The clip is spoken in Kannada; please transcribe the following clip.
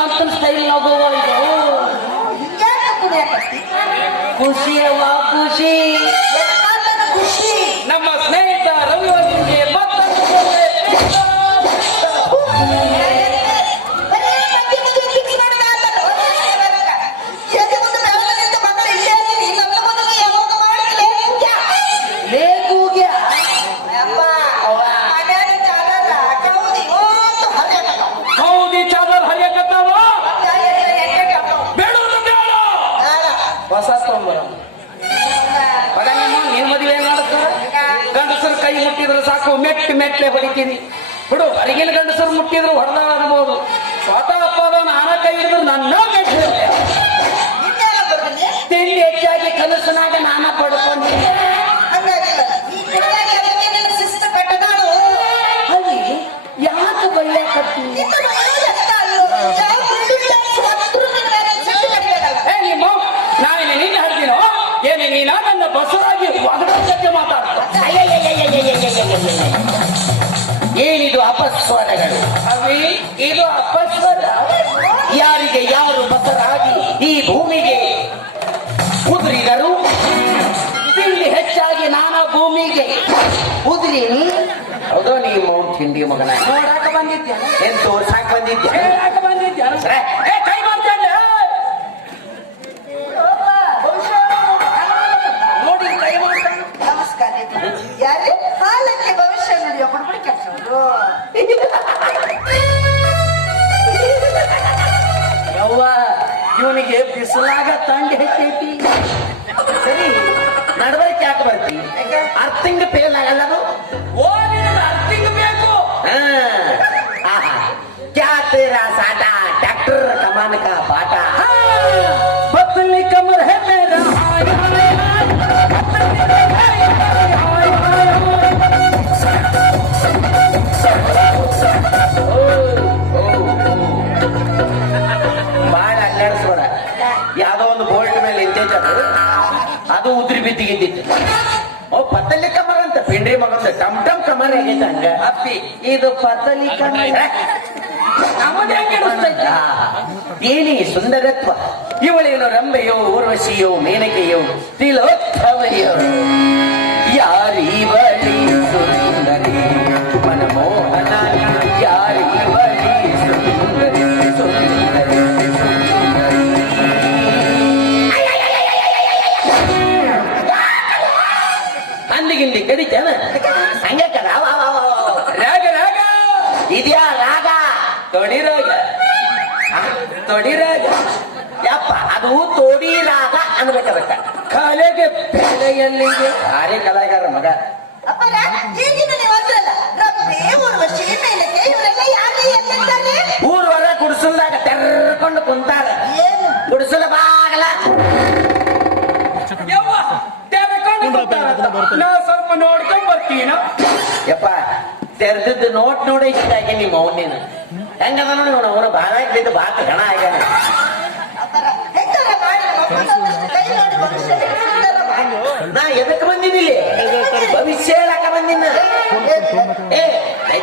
ಸಂತನ ಸ್ಟೈಲ್ ನಗೋವ ಖುಷಿ ಖುಷಿಯವ ಖುಷಿ. ಕೈ ಮುಟ್ಟಿದ್ರೆ ಸಾಕು ಮೆಟ್ಟಿ ಮೆಟ್ಲೆ ಹೊಡಿತೀನಿ. ಬಿಡು ಅರಿಗಿನ ಗಂಡಸರು ಮುಟ್ಟಿದ್ರು ಹೊಡೆದ ಅನ್ಬೋದು. ಸ್ವತಃ ಅಪ್ಪದ ನಾನ ಕೈ ಹಿಡಿದ್ರು ನನ್ನ. ತಿಂಡಿ ಹೆಚ್ಚಾಗಿ ಕನಸಿನಾಗ ನಾನ ಪಡ್ಕೊಂಡಿದ್ದೆ ಯಾಕೆ ನಿನ್ನ ಹಾಡ್ತೀನೋ ಏನೇ, ನೀನ ನನ್ನ ಬಸರಾಗಿ ಒಗಡಕ್ಕೆ ಮಾತಾಡ್ತ? ಏನಿದು ಅಪಸ್ವರಗಳು. ಅವಿ? ಇದು ಅಪಸ್ವರ. ಯಾರಿಗೆ ಯಾರು ಬಸರಾಗಿ ಈ ಭೂಮಿಗೆ ಉದುರಿದರು? ತಿಂಡಿ ಹೆಚ್ಚಾಗಿ ನಾನಾ ಭೂಮಿಗೆ ಕುದುರಿ ಹೌದೋ ನೀವು ತಿಂಡಿ ಮಗನ. ನೋಡಾಕ ಬಂದಿದ್ದೆ ಎಂತ ಸಾಕ ಬಂದಿದ್ದೆ ಬಂದಿದ್ದೆ ಇವನಿಗೆ ಬಿಸಿಲಾಗ ತಂಡ ಹೆಚ್ಚೈತಿ. ಸರಿ ನಡವಳಿಕೆ ಯಾಕೆ ಬರ್ತಿ? ಅರ್ಥಿಂಗ್ ಫೇಲ್ ಆಗಲ್ಲ ಅದು ಓ ಬೋಲ್ಟ್ ಮೇಲೆ ನಿಂತೈತೆ ಅದು ಅದು ಉದ್ರಿ ಬಿದ್ದಿಗಿದ್ದಿತ್ತು ಓ ಪತ್ತಲಿ ಕಮರ್ ಅಂತ ಪಿಂಡ್ರಿ ಮಗಂತ ಟಮ್ ಟಮ್ ಕಮರ್ ಆಗೈತೆ ಹಂಗ. ಅಪ್ಪಿ ಇದು ಪತ್ತಲಿ ಕಮರ್. ಏನಿ ಸುಂದರತ್ವ. ಇವಳೇನು ರಂಬೆಯೋ ಊರ್ವಶಿಯೋ ಮೇನಕೆಯೋ ತಿಲೋತ್ತಮೆಯೋ. ಯಾರಿವಳಿ ಕಡಿತೇನ ಹಂಗ್ಯಾಕ ರಾವ ರಾಗ ರಾಗ ಇದ್ಯಾ ರಾಗ ತೊಡಿ ರಾಗ ತೊಡಿ ರಾಗ ಯಪ್ಪ ಅದು ತೋಡಿ ರಾಗ ಅನ್ಬೇಕದಕ್ಕ ಕಲೆಗೆ ಬೆಲೆಯಲ್ಲಿದೆ ಆರೇ ಕಲಾಗಾರ ಮಗ ಊರ್ ಹೊರ ಕುಡಿಸಲ್ದಾಗ ತೆರ್ಕೊಂಡು ಕುಂತಾರ ಏನು ಕುಡಿಸಲ ಬಾಗಲ ಯವ್ವ ತೆರೆಕೊಂಡು ಕೂತಾರತ್ತ. ನಾ ಸ್ವಲ್ಪ ಯಪ್ಪ, ತೆರೆದಿದ್ದು ನೋಟ್ ನೋಡಿ ಇಷ್ಟಾಗಿ ನಿಮ್ಮ ಅವನೇನು ಹೆಂಗದ ನೋಡಿ ಅವನು ಬಾಳ ಇದ್ದಿದ್ದು ಬಾತ ಗಣ ಆಗ್ಯಾನ. ನಾ ಎದಕ್ ಬಂದಿದ್ದೀನಿ ಭವಿಷ್ಯ ಹೇಳಕ ಬಂದಿನ ಏ ಕೈ